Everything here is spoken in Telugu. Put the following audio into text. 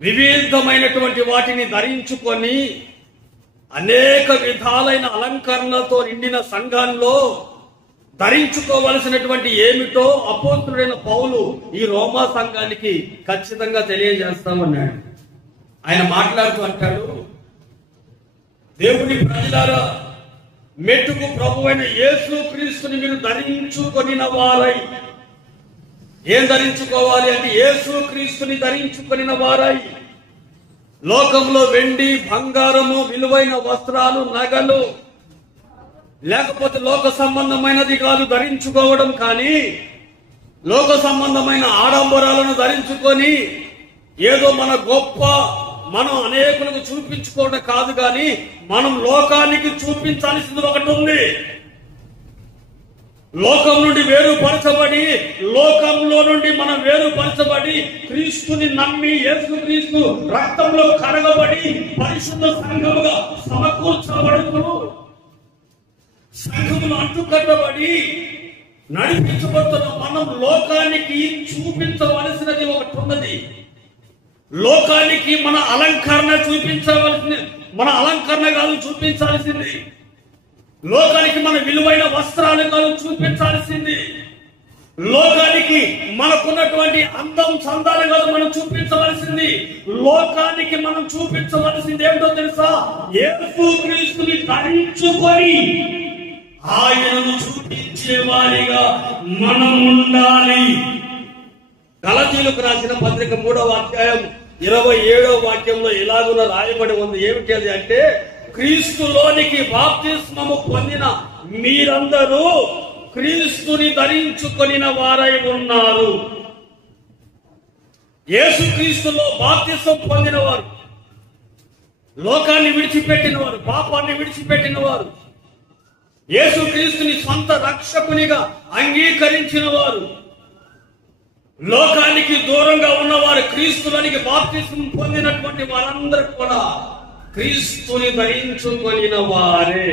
వివిధమైనటువంటి వాటిని ధరించుకొని అనేక విధాలైన అలంకరణలతో నిండిన సంఘంలో ధరించుకోవలసినటువంటి ఏమిటో అపోస్తుడైన పౌలు ఈ రోమా సంఘానికి ఖచ్చితంగా తెలియజేస్తామన్నాడు. ఆయన మాట్లాడుతూ అంటాడు, దేవుని ప్రజలారా, మెట్టుకు ప్రభువైన యేసు క్రీస్తుని మీరు ధరించుకొనిన వారై. ఏం ధరించుకోవాలి అంటే యేసు క్రీస్తుని ధరించుకొనిన వారై. లోకంలో వెండి, బంగారము, విలువైన వస్త్రాలు, నగలు, లేకపోతే లోక సంబంధమైనది కాదు ధరించుకోవడం, కానీ లోక సంబంధమైన ఆడంబరాలను ధరించుకొని ఏదో మన గొప్ప మనం అనేకులకు చూపించుకోవడం కాదు, కానీ మనం లోకానికి చూపించాల్సింది ఒకటి ఉంది. లోకం నుండి వేరుపరచబడి, లోకంలో నుండి మనం వేరుపరచబడి, క్రీస్తుని నమ్మి యేసు క్రీస్తు రక్తంలో కడగబడి పరిశుద్ధ సంఘముగా సమకూర్చబడుతూ సంఘములు అంటుకట్టబడి నడిపించబడుతున్న మనం లోకానికి చూపించవలసినది ఒకటి ఉన్నది. లోకానికి మన అలంకరణ చూపించవలసింది, మన అలంకరణ కాదు చూపించాల్సింది. లోకానికి మన విలువైన వస్త్రాలు కాదు చూపించాల్సింది. లోకానికి మనకున్నటువంటి అందం చందాలు కాదు మనం చూపించవలసింది. లోకానికి మనం చూపించవలసింది ఏమిటో తెలుసా? యేసు క్రీస్తుని ధరించుకొని ఆయనను చూపించే వారిగా మనం ఉండాలి. గలతీయులకు రాసిన పత్రిక 3వ అధ్యాయం 27వ వాక్యంలో ఇలాగున రాయబడి ఉంది. ఏమిటి అది అంటే, క్రీస్తులోనికి బాప్తిస్మము పొందిన మీరందరూ క్రీస్తుని ధరించుకొనిన వారై ఉన్నారు. యేసు క్రీస్తులో బాప్తిస్మం పొందిన వారు, లోకాన్ని విడిచిపెట్టిన వారు, పాపాన్ని విడిచిపెట్టిన వారు, యేసు క్రీస్తుని సొంత రక్షకునిగా అంగీకరించిన వారు, లోకానికి దూరంగా ఉన్నవారు, క్రీస్తులోనికి బాప్తిస్మం పొందినటువంటి వారందరూ కూడా క్రీస్తుని ధరించుకొనిన వారే.